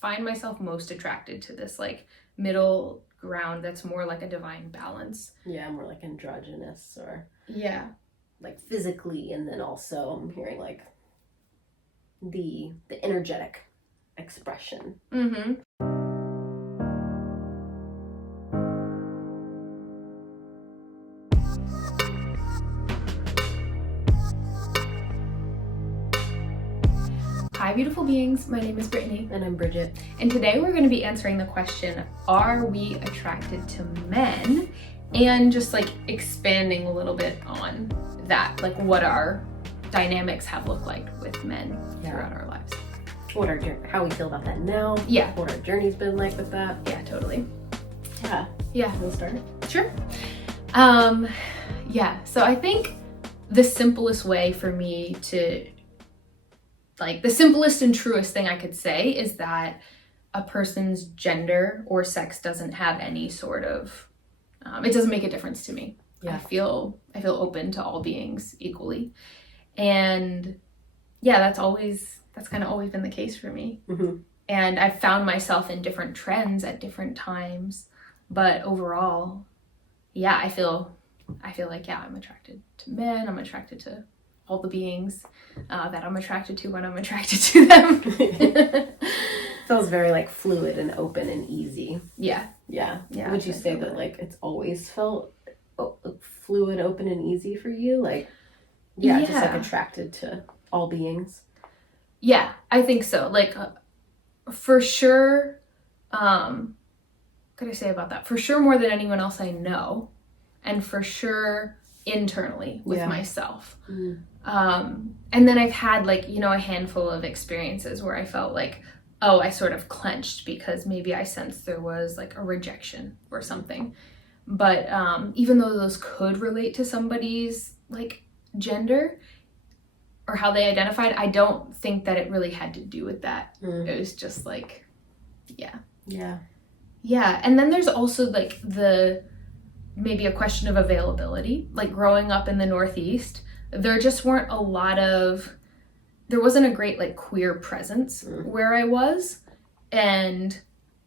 find myself most attracted to this like middle ground that's more like a divine balance. Yeah, more like androgynous or like physically, and then also I'm hearing like the energetic expression. Mm-hmm. Hi beautiful beings, my name is Brittany. And I'm Bridgette. And today we're going to be answering the question, are we attracted to men? And just like expanding a little bit on that, like what our dynamics have looked like with men throughout our lives. How we feel about that now. Yeah. What our journey's been like with that. Yeah, totally. Yeah. We'll start. Sure. So I think the simplest way for me to, like the simplest and truest thing I could say is that a person's gender or sex doesn't have any sort of, it doesn't make a difference to me. Yeah. I feel open to all beings equally. And yeah, that's kind of always been the case for me. Mm-hmm. And I've found myself in different trends at different times, but overall, yeah, I feel like, yeah, I'm attracted to men. I'm attracted to all the beings that I'm attracted to when I'm attracted to them. Feels very like fluid and open and easy. Yeah. Would you say that like it's always felt fluid, open, and easy for you? Like, just like attracted to all beings. Yeah, I think so. Like, for sure. What could I say about that? For sure, more than anyone else I know, and for sure internally with myself. Mm. And then I've had like, a handful of experiences where I felt like, I sort of clenched because maybe I sensed there was like a rejection or something. But even though those could relate to somebody's like gender or how they identified, I don't think that it really had to do with that. It was just like, Yeah. And then there's also like maybe a question of availability. Like growing up in the Northeast, there just weren't there wasn't a great like queer presence where I was. And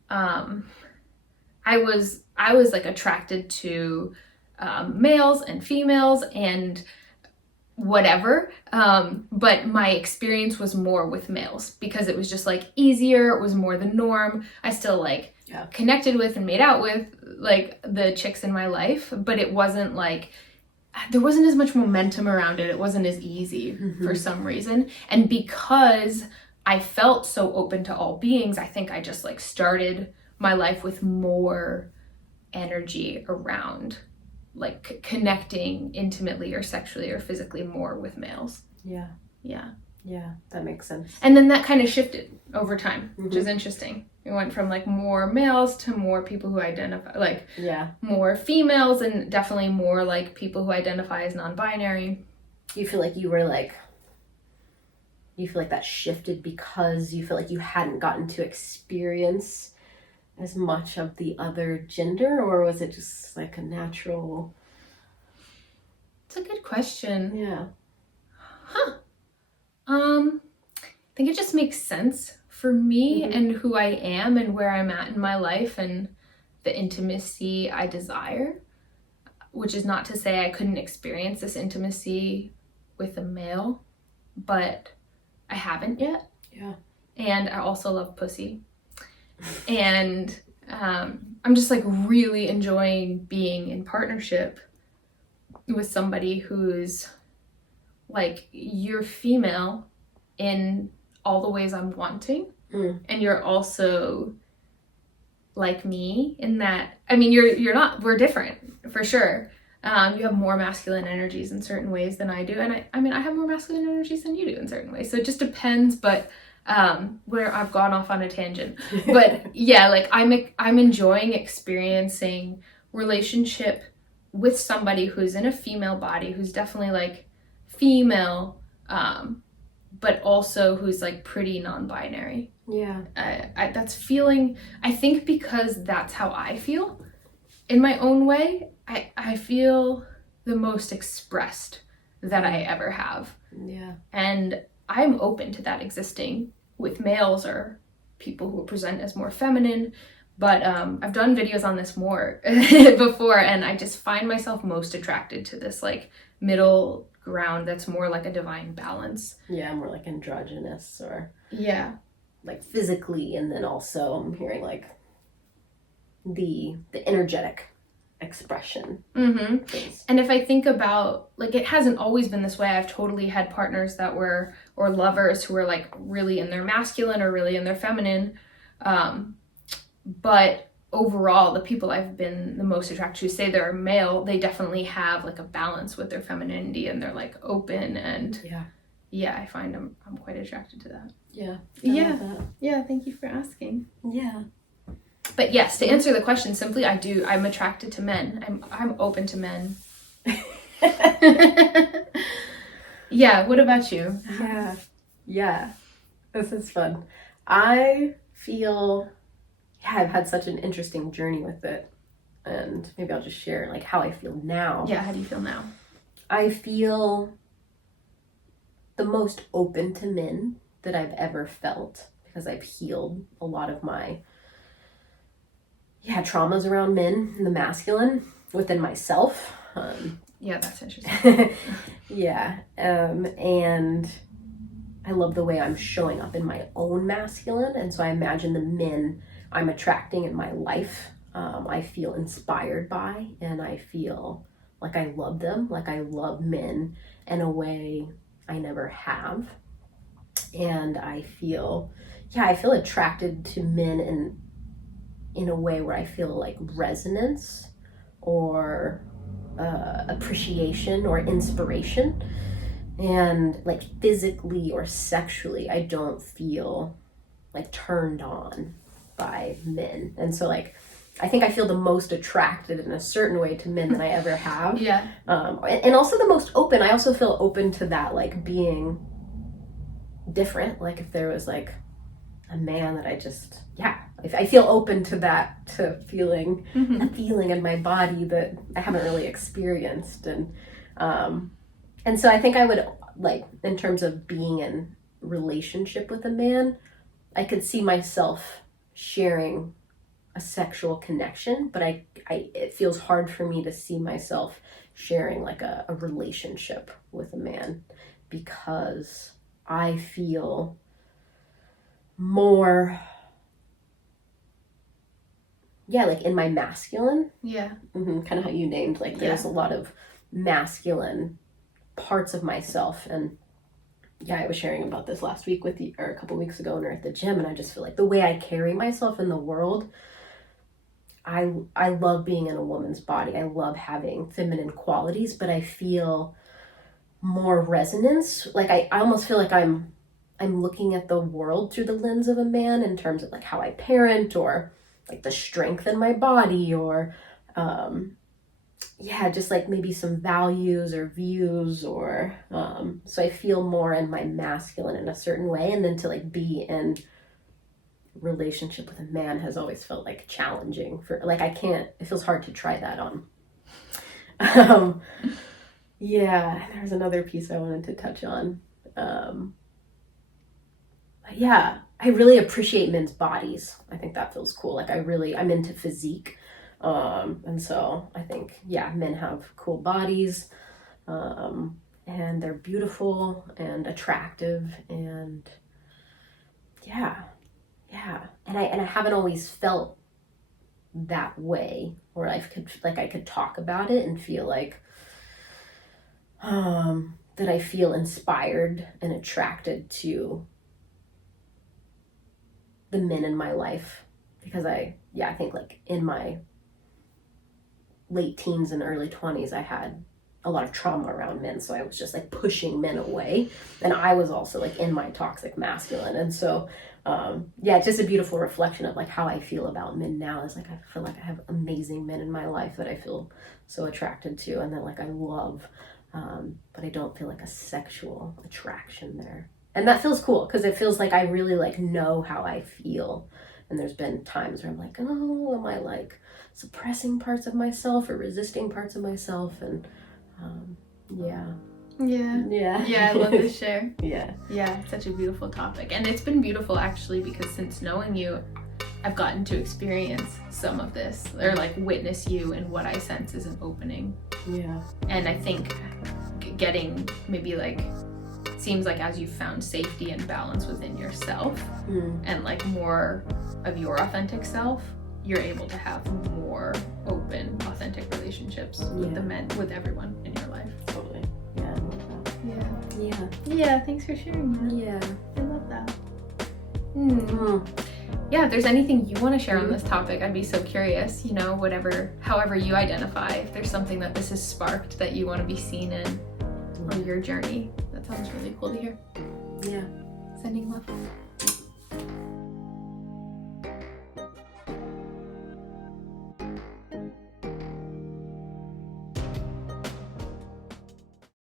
I was like attracted to males and females and whatever. But my experience was more with males because it was just like easier. It was more the norm. I still like connected with and made out with like the chicks in my life, but it wasn't like, there wasn't as much momentum around it. It wasn't as easy for some reason. And because I felt so open to all beings, I think I just like started my life with more energy around like connecting intimately or sexually or physically more with males. Yeah, that makes sense. And then that kind of shifted over time, which is interesting. It went from like more males to more people who identify like more females, and definitely more like people who identify as non-binary. You feel like that shifted because you feel like you hadn't gotten to experience as much of the other gender, or was it just like a natural? It's a good question. Yeah. I think it just makes sense for me and who I am and where I'm at in my life and the intimacy I desire, which is not to say I couldn't experience this intimacy with a male, but I haven't yet. Yeah. And I also love pussy. And I'm just like really enjoying being in partnership with somebody who's like, you're female in all the ways I'm wanting, and you're also like me in that, I mean, you're not, we're different for sure. You have more masculine energies in certain ways than I do, and I have more masculine energies than you do in certain ways, so it just depends. But where I've gone off on a tangent, but yeah, like I'm enjoying experiencing relationship with somebody who's in a female body, who's definitely like female, but also who's like pretty non-binary. That's feeling, I think, because that's how I feel in my own way. I feel the most expressed that I ever have. And I'm open to that existing with males or people who present as more feminine. But I've done videos on this more before, and I just find myself most attracted to this like middle ground that's more like a divine balance. Yeah, more like androgynous or yeah, like physically, and then also I'm hearing like the energetic expression. And if I think about, like, it hasn't always been this way. I've totally had partners that were, or lovers who were like really in their masculine or really in their feminine. But overall, the people I've been the most attracted to, say they're male, they definitely have like a balance with their femininity, and they're like open, and I find I'm quite attracted to that. Yeah, thank you for asking. Yeah. But yes, to answer the question simply, I'm attracted to men. I'm open to men. Yeah, what about you? Yeah, this is fun. I feel, I've had such an interesting journey with it, and maybe I'll just share like how I feel now. Yeah, how do you feel now? I feel the most open to men that I've ever felt, because I've healed a lot of my traumas around men and the masculine within myself. Yeah, that's interesting. And I love the way I'm showing up in my own masculine, and so I imagine the men I'm attracting in my life, I feel inspired by, and I feel like I love them, like I love men in a way I never have. And I feel attracted to men in a way where I feel like resonance or appreciation or inspiration. And like physically or sexually, I don't feel like turned on by men. And so like, I think I feel the most attracted in a certain way to men than I ever have. Yeah. And also the most open. I also feel open to that, like being different. Like if there was like a man that I feel open to that, to feeling a feeling in my body that I haven't really experienced. And so I think I would, like, in terms of being in relationship with a man, I could see myself sharing a sexual connection, but it feels hard for me to see myself sharing like a relationship with a man, because I feel more like in my masculine. Kind of how you named, like there's a lot of masculine parts of myself. And I was sharing about this last week with you, or a couple weeks ago when we were at the gym, and I just feel like the way I carry myself in the world, I love being in a woman's body. I love having feminine qualities, but I feel more resonance. Like I almost feel like I'm looking at the world through the lens of a man, in terms of like how I parent, or like the strength in my body, or just like maybe some values or views, or so I feel more in my masculine in a certain way. And then to like be in relationship with a man has always felt like challenging, for like it feels hard to try that on. There's another piece I wanted to touch on. I really appreciate men's bodies. I think that feels cool. Like I'm into physique. And so I think, men have cool bodies, and they're beautiful and attractive, and and I haven't always felt that way, where I could talk about it and feel like, that I feel inspired and attracted to the men in my life, because I think like in my late teens and early 20s, I had a lot of trauma around men, so I was just like pushing men away, and I was also like in my toxic masculine. And so it's just a beautiful reflection of like how I feel about men now. Is like I feel like I have amazing men in my life that I feel so attracted to, and that like I love, but I don't feel like a sexual attraction there. And that feels cool, because it feels like I really like know how I feel. And there's been times where I'm like, oh, am I like suppressing parts of myself or resisting parts of myself? And Yeah. Yeah, I love this share. Yeah. Yeah, it's such a beautiful topic. And it's been beautiful actually because since knowing you, I've gotten to experience some of this, or like witness you and what I sense is an opening. Yeah. And I think getting maybe like, seems like as you've found safety and balance within yourself and like more of your authentic self, you're able to have more open, authentic relationships with the men, with everyone in your life. Totally. Yeah, I love that. Yeah. Yeah, thanks for sharing that. Yeah. I love that. Yeah, if there's anything you want to share on this topic, I'd be so curious, you know, however you identify, if there's something that this has sparked that you want to be seen in on your journey. That sounds really cool to hear. Yeah. Sending love.